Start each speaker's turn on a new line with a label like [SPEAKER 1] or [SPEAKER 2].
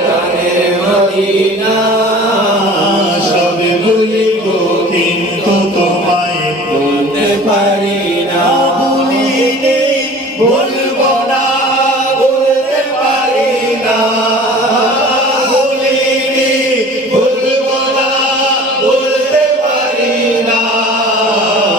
[SPEAKER 1] কানে মদিনা